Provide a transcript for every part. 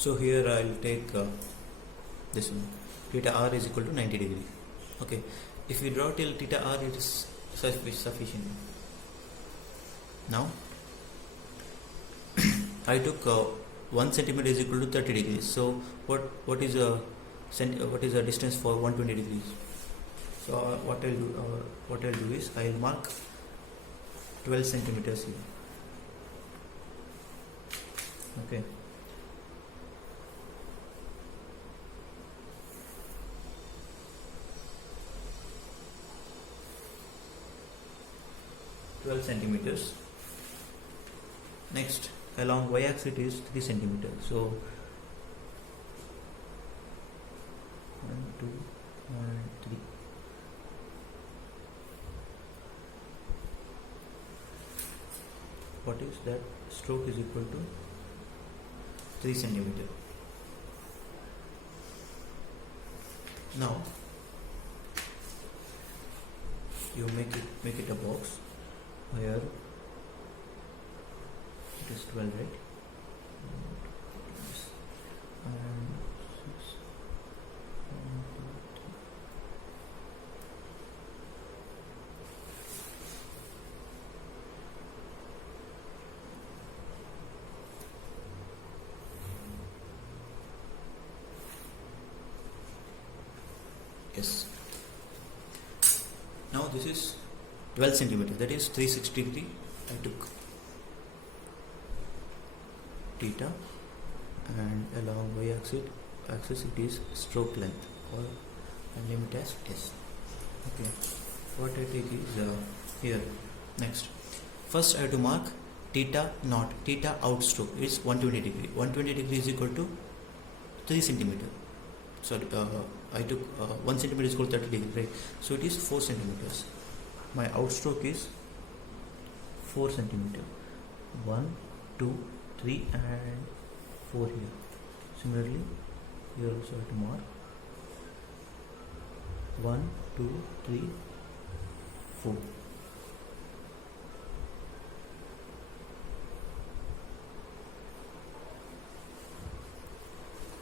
So here I'll take this one, theta r is equal to 90 degree. Okay, if we draw till theta r, it is sufficient. Now I took 1 centimeter is equal to 30 degrees. So what is a distance for 120 degrees? So what I'll do is I'll mark 12 centimeters here. Okay. centimeters. Next, along y-axis is 3 centimeters. So 1, 2, and 3. What is that? Stroke is equal to 3 centimeter. Now you make it a box where it is 12, right? And 6, 1, 2, 3. Yes. Now this is 12 centimeter, that is 360 degree. I took theta, and along y-axis it is stroke length, or I name it as S. Okay, what I take is here. Next, first I have to mark theta naught. Theta out stroke is 120 degree. 120 degree is equal to 3 centimeter. So I took 1 centimeter is equal to 30 degree, right? So it is 4 centimeters. My outstroke is 4 centimeter. 1, 2, 3 and 4 here. Similarly, here also I have to mark 1, 2, 3, 4.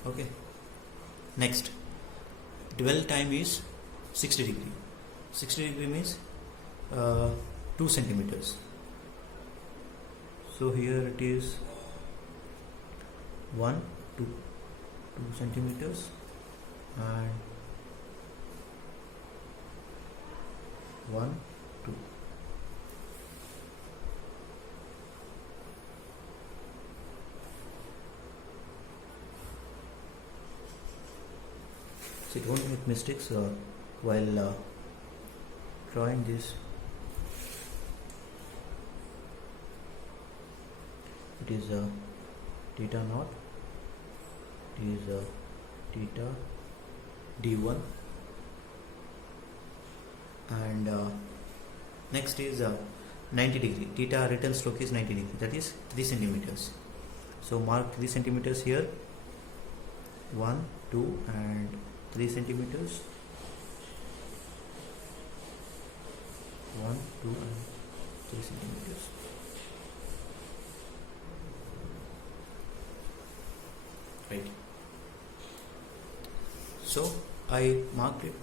Okay. Next, dwell time is 60 degree. 60 degree means 2 centimeters. So here it is 1, 2 centimeters, and 1, 2. So don't make mistakes while drawing this. It is theta naught, it is theta d1, and next is 90 degree. Theta return stroke is 90 degree, that is 3 centimeters. So mark 3 centimeters here, 1, 2 and 3 centimeters, 1, 2 and 3 centimeters. Right. So I marked it.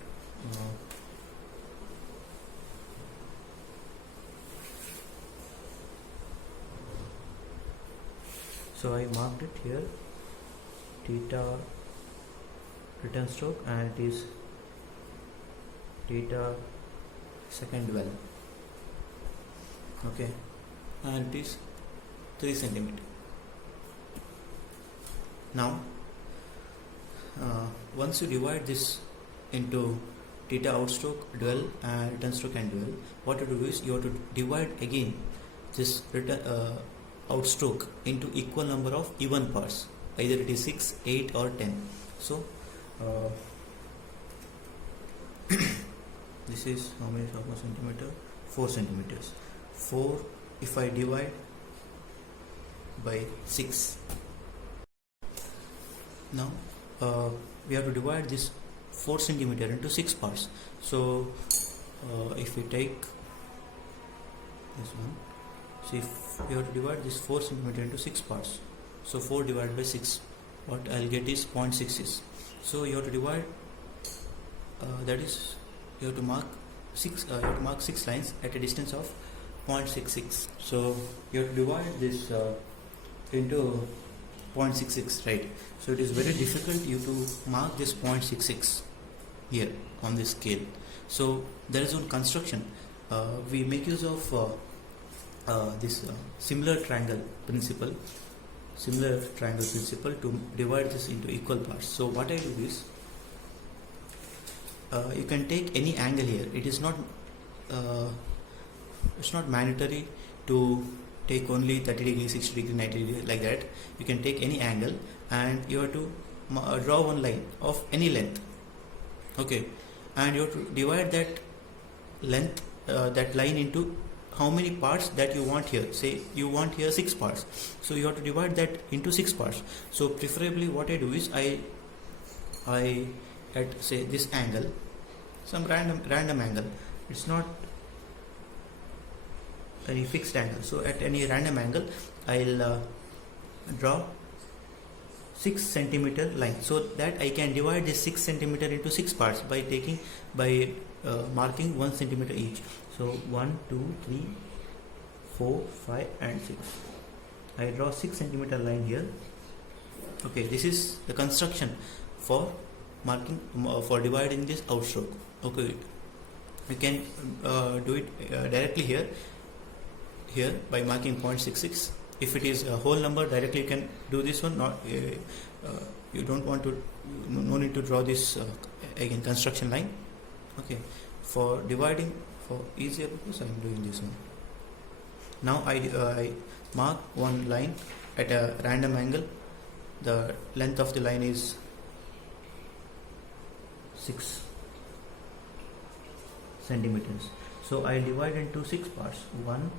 So I marked it here, theta return stroke, and it is theta second dwell. Okay, and it is 3 centimeter. Now once you divide this into theta outstroke, dwell, and return stroke and dwell, what you do is you have to divide again this return outstroke into equal number of even parts, either it is 6, 8 or 10. So this is how many centimeter? 4 centimeters. 4 if I divide by 6. Now we have to divide this 4 centimeter into 6 parts. So if we take this one, so if we have to divide this 4 centimeter into 6 parts, so 4 divided by 6, what I'll get is 0.66. So you have to divide, that is, you have to mark six lines at a distance of 0.66. So you have to divide this into 0.66, right? So it is very difficult you to mark this 0.66 here on this scale. So there is one construction. We make use of this similar triangle principle to divide this into equal parts. So what I do is, you can take any angle here. It is not it's not mandatory to take only 30 degree, 60 degree, 90 degree, like that. You can take any angle and you have to draw one line of any length, okay, and you have to divide that length, that line into how many parts that you want here. Say you want here 6 parts, so you have to divide that into 6 parts. So preferably what I do is I at say this angle, some random angle, it's not any fixed angle, so at any random angle I'll draw 6 centimeter line, so that I can divide this 6 centimeter into 6 parts by marking 1 centimeter each. So 1, 2, 3, 4, 5 and 6. I draw 6 centimeter line here. Okay, this is the construction for marking, for dividing this outstroke. Okay, you can do it directly here by marking 0.66. If it is a whole number, directly you can do this one. Not you don't want to, no need to draw this again construction line. Okay, for dividing, for easier purpose I am doing this one. Now I mark one line at a random angle. The length of the line is 6 centimeters. So I divide into 6 parts. 1,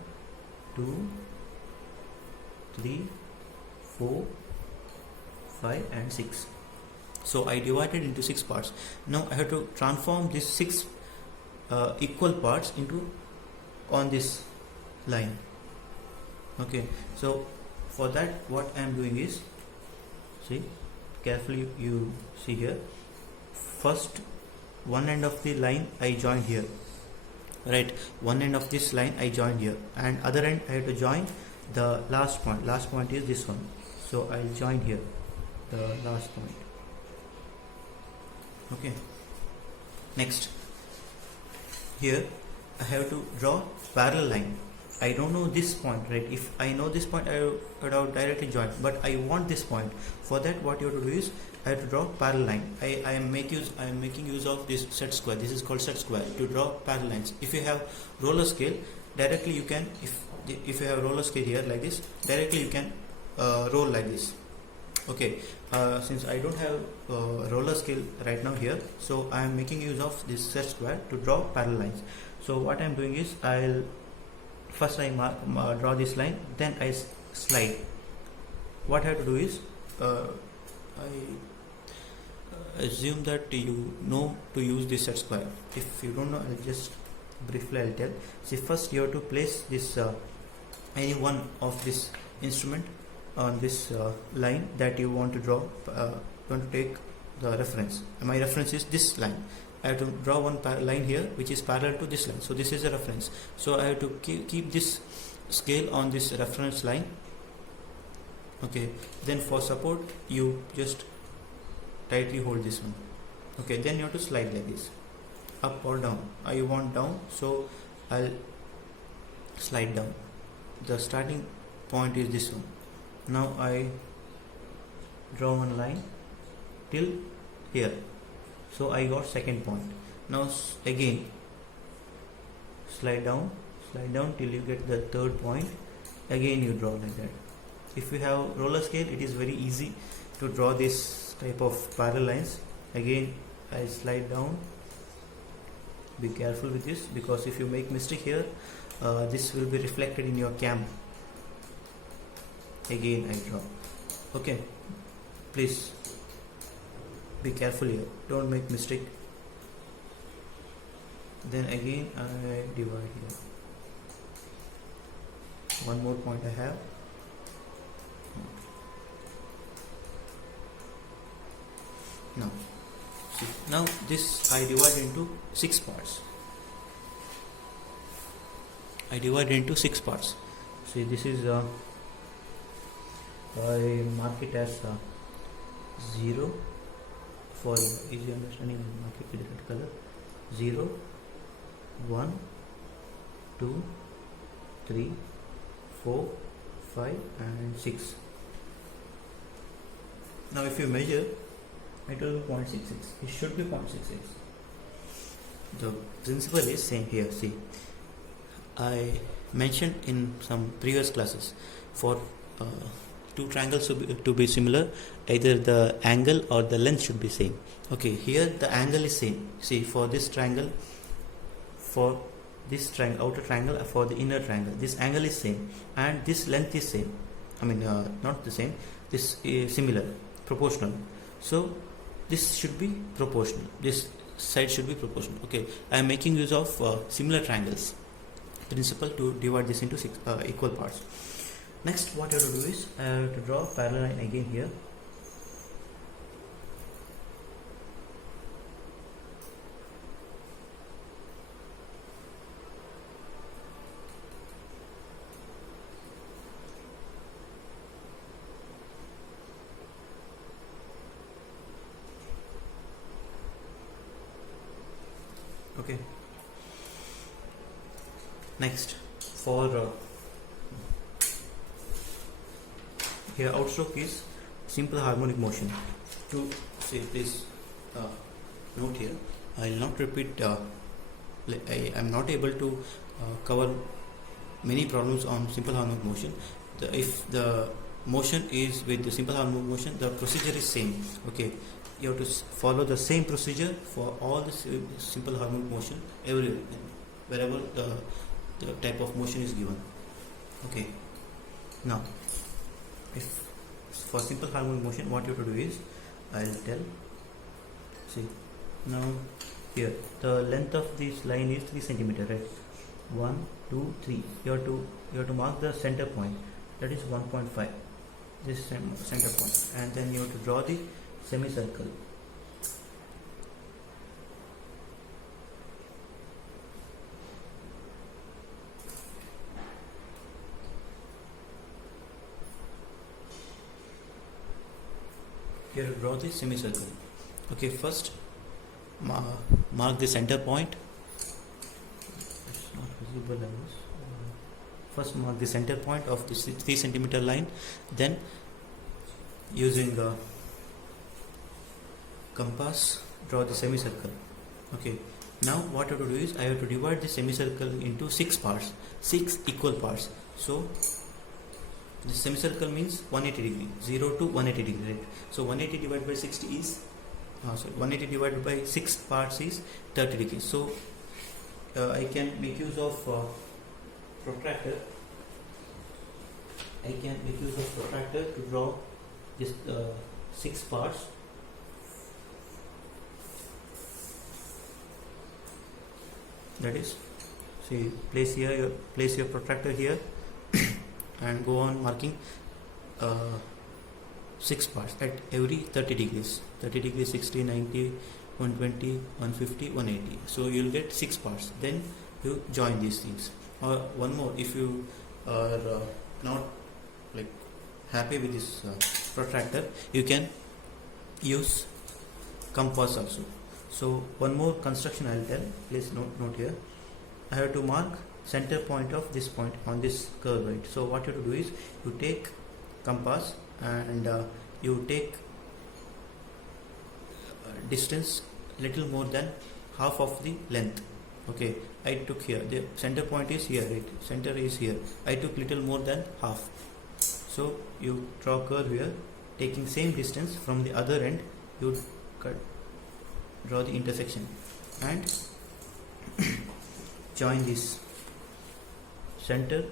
2, 3, 4, 5 and 6. So I divided into 6 parts. Now I have to transform these 6 equal parts into on this line. Okay, so for that what I am doing is, see carefully, you see here, first one end of the line I join here, right? One end of this line I join here, and other end I have to join the last point is this one, so I'll join here the last point. Okay, next here I have to draw parallel line. I don't know this point, right? If I know this point, I would have directly joined, but I want this point. For that what you have to do is, I have to draw parallel line. I am making use of this set square. This is called set square to draw parallel lines. If you have roller scale, directly you can, if you have roller scale here like this, directly you can roll like this. Okay, since I don't have roller scale right now here, so I am making use of this set square to draw parallel lines. So what I am doing is, I'll first I draw this line, then I slide. What I have to do is, I assume that you know to use this set square. If you don't know, I'll just briefly I'll tell. See, first you have to place this any one of this instrument on this line that you want to draw. You want to take the reference. My reference is this line. I have to draw one line here which is parallel to this line. So this is a reference. So I have to keep this scale on this reference line. Okay. Then for support, you just tightly hold this one. Okay. Then you have to slide like this, up or down. I want down, so I'll slide down. The starting point is this one. Now I draw one line till here. So I got second point. Now again slide down till you get the third point. Again you draw like that. If you have roller scale, it is very easy to draw this type of parallel lines. Again I slide down. Be careful with this, because if you make mistake here, this will be reflected in your cam. Again I draw. Okay, please be careful here, don't make mistake. Then again I divide here. One more point I have. Now see, now this I divide into 6 parts. See, this is I mark it as 0 for easy understanding. I mark it with red color. 0, 1, 2, 3, 4, 5 and 6. Now if you measure, it will be 0.66. It should be 0.66. The principle is same here. See, I mentioned in some previous classes, for two triangles to be similar, either the angle or the length should be same. Okay, here the angle is same. See, for this triangle, outer triangle, for the inner triangle, this angle is same and this length is same. I mean not the same, this is similar, proportional. So this should be proportional, this side should be proportional. Okay, I am making use of similar triangles principle to divide this into 6 equal parts. Next, what I have to do is I have to draw a parallel line again here. Okay. Next, for here outstroke is simple harmonic motion. To say this note here, I will not repeat. I am not able to cover many problems on simple harmonic motion. If the motion is with the simple harmonic motion, the procedure is same. Okay, you have to follow the same procedure for all the simple harmonic motion everywhere, wherever the type of motion is given. Okay, now if for simple harmonic motion, what you have to do is I will tell. See, now here the length of this line is 3 cm, right? 1, 2, 3. You have to mark the center point, that is 1.5. This center point, and then you have to draw the semicircle. Here draw the semicircle. Okay, first mark the center point. It's not visible on this. First mark the center point of this 3 cm line, then using a compass draw the semicircle. Okay, now what I have to do is I have to divide the semicircle into 6 parts, 6 equal parts. So the semicircle means 180 degree, 0 to 180 degree, right? So 180 divided by 60 is 180 divided by 6 parts is 30 degrees. So I can make use of protractor. I can make use of protractor to draw this 6 parts. That is, see, place your protractor here and go on marking 6 parts at every 30 degrees, 60, 90, 120, 150, 180. So you will get 6 parts. Then you join these things. Or one more, if you are not like happy with this protractor, you can use compass also. So one more construction I will tell. Please note here. I have to mark center point of this point on this curve, right? So what you have to do is you take compass and you take distance little more than half of the length. Okay, I took here, the center point is here, right? Center is here. I took little more than half. So you draw curve here, taking same distance from the other end. You draw the intersection and join this center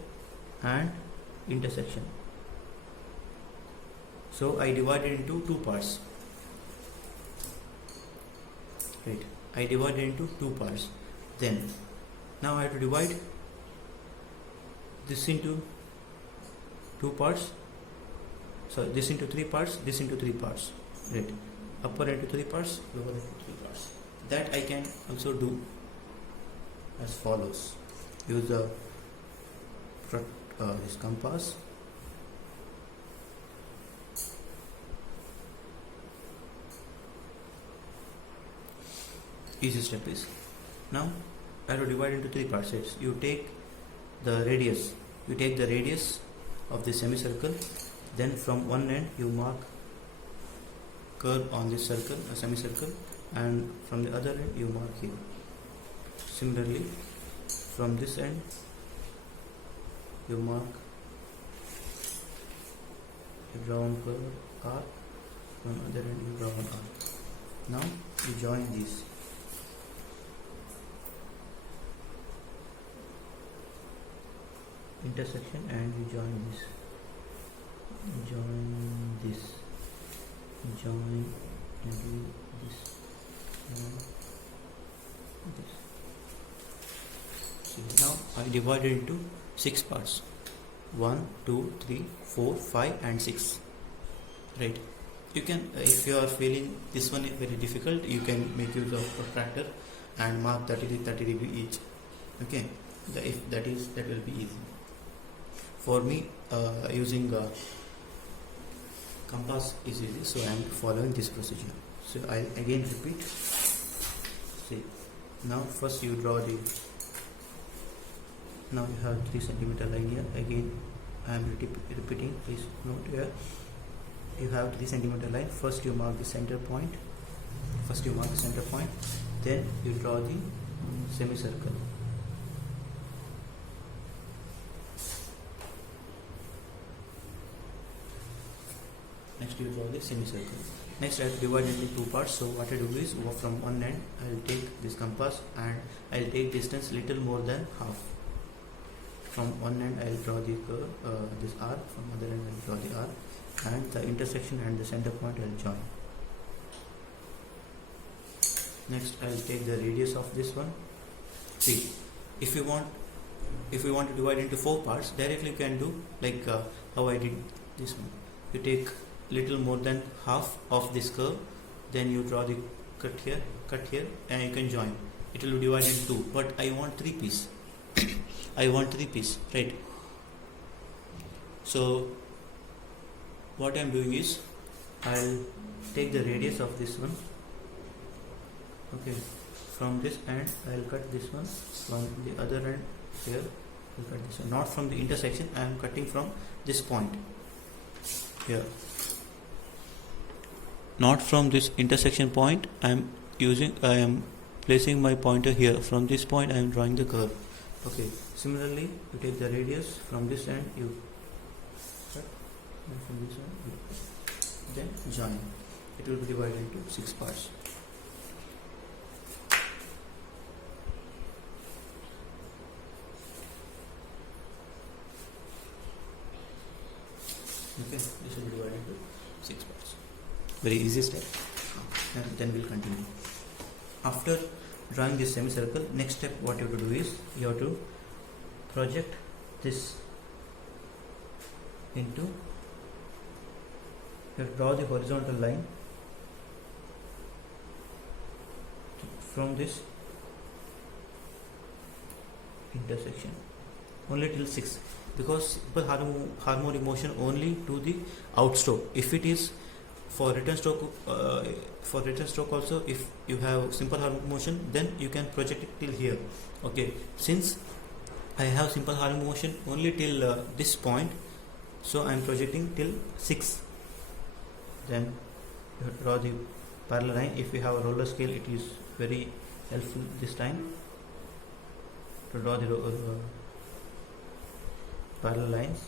and intersection. So I divided into 2 parts. Right, I divided into 2 parts. Then now I have to divide this into 2 parts. So this into 3 parts, this into 3 parts. Right, upper into 3 parts, lower into 3 parts. That I can also do as follows. Use the this compass. Easy step is, now I have to divide into 3 parts. You take the radius of the semicircle, then from one end you mark curve on this circle, a semicircle, and from the other end you mark here. Similarly, from this end you mark a round curve arc, from other end you draw an arc. Now you join these. Intersection, and you join this, and do this, and this. See, now I divided into 6 parts. 1, 2, 3, 4, 5 and 6. Right. You can, if you are feeling this one is very difficult, you can make use of protractor and mark 30 degree each. Okay. That will be easy. For me, using compass is easy, so I am following this procedure. So I again repeat. See, now first you draw the. Now you have 3 centimeter line here. Again, I am repeating. Please note here. You have 3 centimeter line. First you mark the center point. Then you draw the semicircle. Next you draw the semicircle. Next I have divided into 2 parts. So what I do is, from one end I will take this compass and I will take distance little more than half. From one end I will draw the curve, this arc. From other end I will draw the arc, and the intersection and the center point I will join. Next I will take the radius of this one. See, if you want to divide into 4 parts, directly you can do like how I did this one. You take little more than half of this curve, then you draw the cut here, and you can join. It will be divided into 2, but I want 3 piece. I want 3 piece, right? So what I am doing is, I'll take the radius of this one. Okay, from this end I'll cut this one, from the other end here I'll cut this one. Not from the intersection, I am cutting from this point here. Not from this intersection point, I am placing my pointer here. From this point I am drawing the curve. Okay, similarly you take the radius from this end, you cut, and from this end then join. It will be divided into 6 parts. Okay, this will be divided into 6 parts. Very easy step. And then we'll continue. After drawing this semicircle, next step what you have to do is, you have to project this into, you have to draw the horizontal line from this intersection only till 6, because simple harmonic motion only to the outstroke. If it is for return stroke also, if you have simple harmonic motion, then you can project it till here. Okay, since I have simple harmonic motion only till this point, so I am projecting till 6. Then you have to draw the parallel line. If you have a roller scale, it is very helpful this time to draw the parallel lines.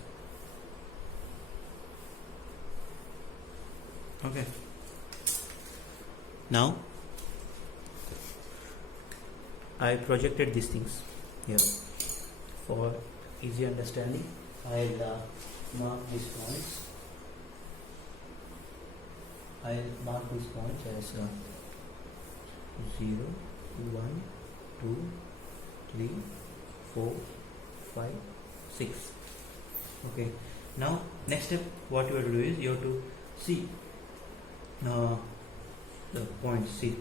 Okay, now I projected these things here. For easy understanding, I'll mark these points. I'll mark these points as 0, 1, 2, 3, 4, 5, 6. Okay, now next step what you have to do is, you have to see the points. See,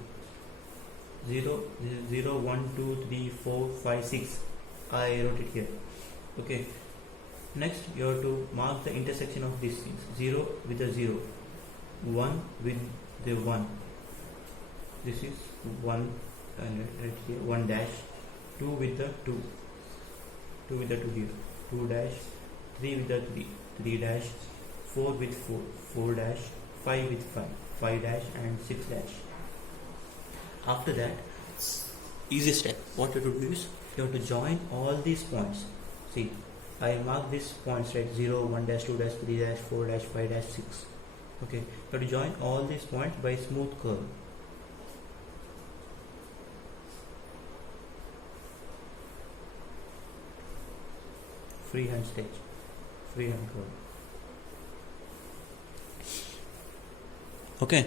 0, 0, 1, 2, 3, 4, 5, 6. I wrote it here. Okay. Next, you have to mark the intersection of these things. 0 with a 0, 1 with the 1. This is 1, right here, 1 dash. 2 with the 2. 2 with the 2 here. 2 dash. 3 with the 3. 3 dash. 4 with 4. 4 dash. 5 with 5. 5 dash and 6 dash. After that, easy step. What you have to do is you have to join all these points. See, I mark these points, right? 0, 1 dash, 2 dash, 3 dash, 4 dash, 5 dash, 6. Okay, you have to join all these points by smooth curve. Freehand stage, freehand curve. Okay.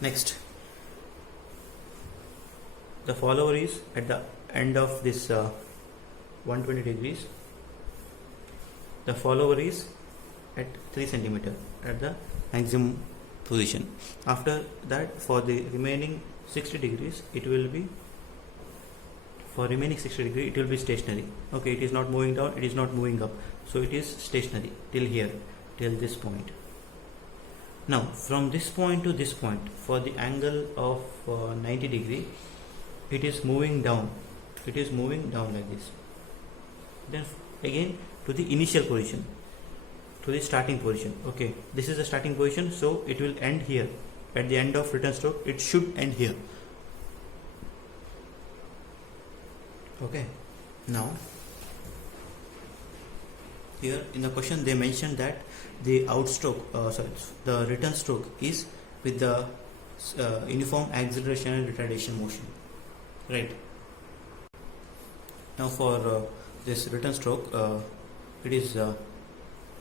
Next, the follower is at the end of this 120 degrees. The follower is at 3 centimeter at the maximum position. After that, for the remaining 60 degrees, it will be stationary. Okay, it is not moving down, it is not moving up, so it is stationary till here, till this point. Now, from this point to this point, for the angle of 90 degree, it is moving down. It is moving down like this. Then again to the initial position, to the starting position. Okay, this is the starting position, so it will end here. At the end of return stroke, it should end here. Okay, now here in the question they mentioned that the the return stroke is with the uniform acceleration and retardation motion, right? Now for this return stroke, it is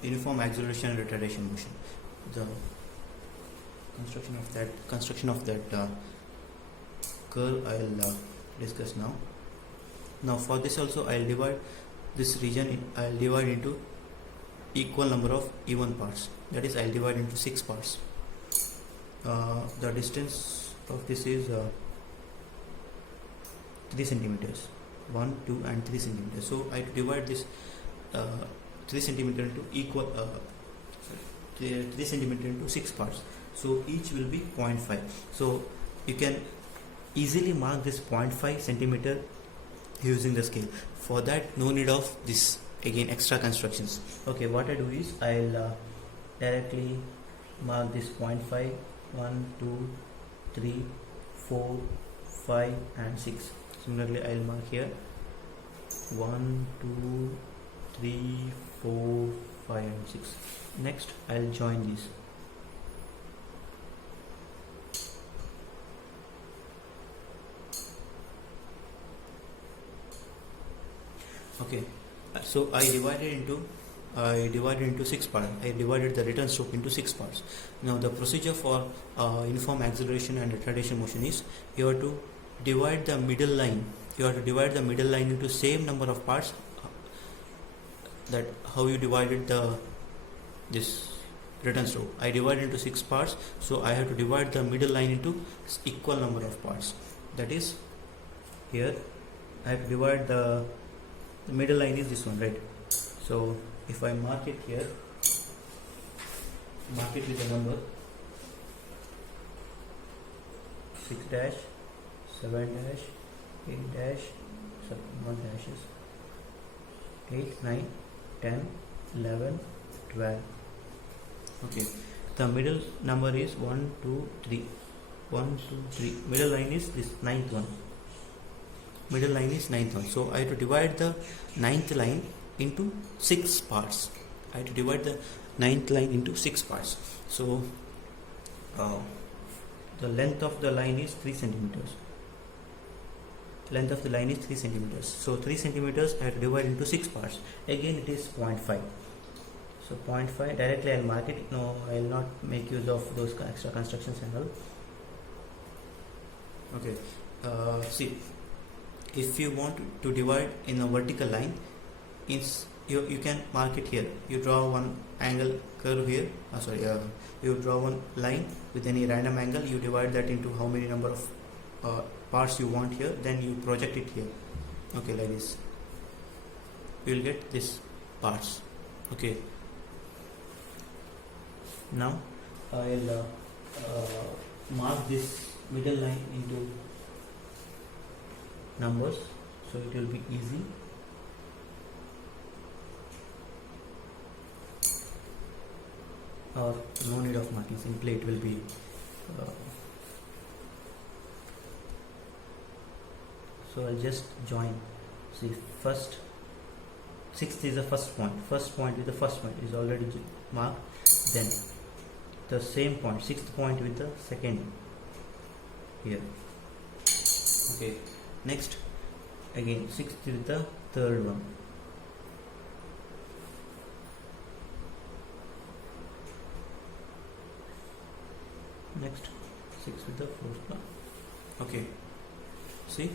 uniform acceleration and retardation motion. The construction of that curve I'll discuss now. Now for this also I'll divide this region. I'll divide into equal number of even parts. That is, I'll divide into 6 parts. The distance of this is 3 centimeters. 1, 2 and 3 centimeters. So I divide this 3 centimeter into 3 centimeter into 6 parts. So each will be 0.5. So you can easily mark this 0.5 centimeter using the scale. For that, no need of this again extra constructions. Okay, what I do is I'll directly mark this 0.5, 1, 2, 3, 4, 5 and 6. Similarly, I'll mark here 1, 2, 3, 4, 5 and 6. Next, I'll join these. Okay, so I divided into 6 parts. I divided the return stroke into 6 parts. Now the procedure for uniform acceleration and retardation motion is you have to divide the middle line. You have to divide the middle line into same number of parts. That how you divided this return stroke. I divided into 6 parts, so I have to divide the middle line into equal number of parts. That is, here I have to divide the middle line is this one, right? So if I mark it here, mark it with a number 6 dash, 7 dash, 8 dash, sorry, not dashes, 8, 9, 10, 11, 12. Okay, the middle number is 1, 2, 3. 1, 2, 3. Middle line is this 9th one. Middle line is 9th one. So I have to divide the 9th line into 6 parts. I have to divide the 9th line into 6 parts. So the length of the line is 3 centimeters. Length of the line is 3 centimeters. So 3 centimeters I have to divide into 6 parts. Again it is 0.5. So 0.5, directly I'll mark it. No, I'll not make use of those extra constructions and all. Okay, see, if you want to divide in a vertical line, you can mark it here. You draw one angle curve here, you draw one line with any random angle, you divide that into how many number of parts you want here, then you project it here. Okay, like this you will get this parts. Okay, now I'll mark this middle line into numbers so it will be easy. Or no need of marking, simply it will be so I'll just join. See, first 6th is the first point with the first point is already marked, then the same point 6th point with the second here. Okay, next again 6th with the third one, next 6 with the fourth one. Okay, see,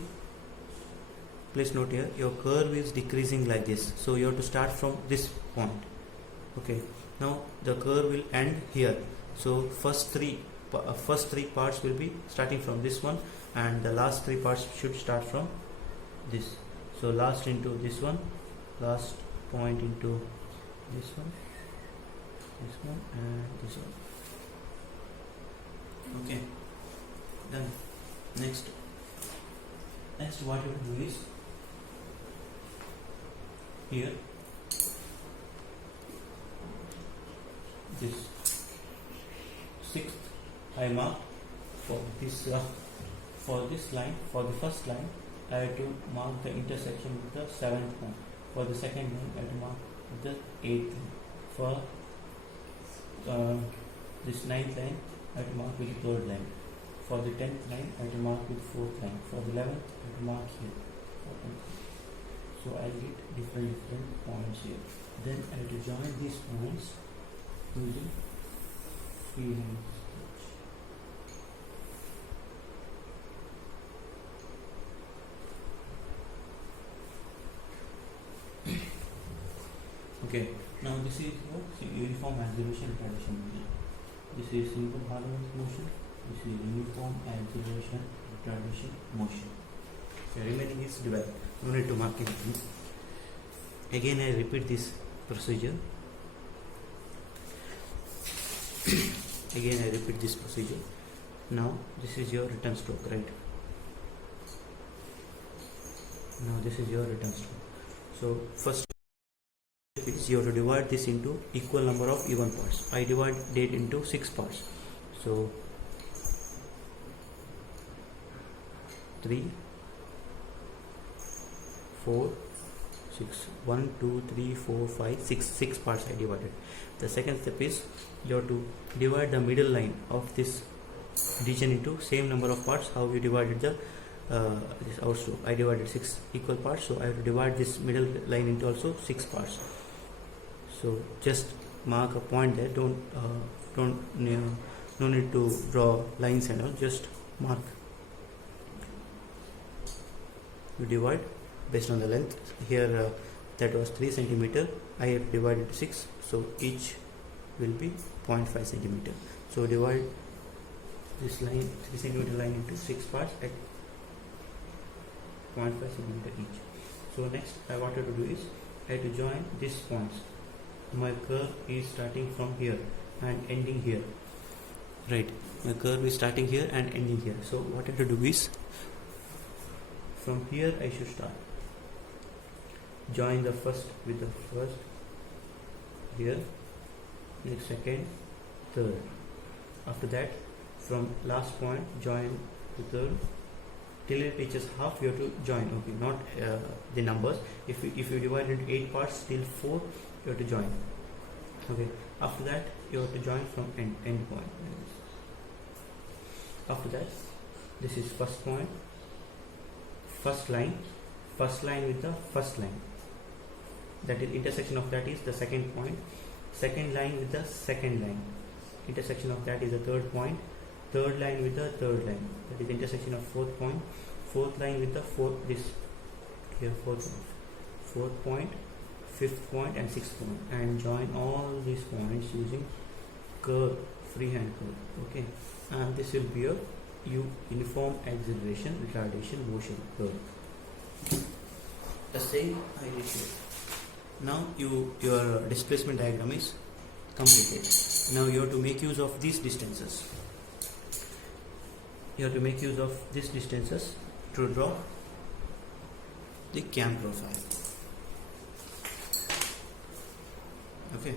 please note here your curve is decreasing like this, so you have to start from this point. Okay, now the curve will end here, so first three parts will be starting from this one, and the last 3 parts should start from this. So last into this one, last point into this one, and this one. Okay, done. Next what you do is here this 6th I marked for this line. For the first line I have to mark the intersection with the 7th point. For the second line I have to mark with the 8th line. For this 9th line I have to mark with the 3rd line. For the 10th line I have to mark with 4th line. For the 11th I have to mark here. So I'll get different points here. Then I have to join these points using freehand sketch. Okay, now this is your uniform acceleration retardation motion. This is simple harmonic motion. This is uniform acceleration retardation motion. The remaining is divided. No need to mark anything. Again I repeat this procedure. Now this is your return stroke, right? Now this is your return stroke. So first is you have to divide this into equal number of even parts. I divide it into 6 parts. So 3, 4, 6, 1, 2, 3, 4, 5, 6 parts I divided. The second step is you have to divide the middle line of this region into same number of parts. How you divided the this outstroke? I divided 6 equal parts, so I have to divide this middle line into also 6 parts. So just mark a point there. No need to draw lines and all. Just mark. You divide based on the length. Here that was 3 centimeter. I have divided 6, so each will be 0.5 centimeter. So divide this line, 3 centimeter line, into 6 parts at 0.5 centimeter each. So next I wanted to do is I have to join these points. My curve is starting from here and ending here, right? My curve is starting here and ending here. So what I have to do is from here I should start. Join the first with the first here, next second, third. After that, from last point join the third till it reaches half. You have to join. Okay, not the numbers. If you divide into 8 parts till 4, you have to join. Okay. After that, you have to join from end point. After that, this is first point, first line with the first line. That is intersection of that is the second point. Second line with the second line. Intersection of that is the third point. Third line with the third line. That is intersection of fourth point. Fourth line with the fourth point. fifth point and sixth point, and join all these points using curve, freehand curve. Okay, and this will be a uniform acceleration retardation motion curve. The same I did here. Now your displacement diagram is completed. Now you have to make use of these distances. You have to make use of these distances to draw the cam profile. Okay.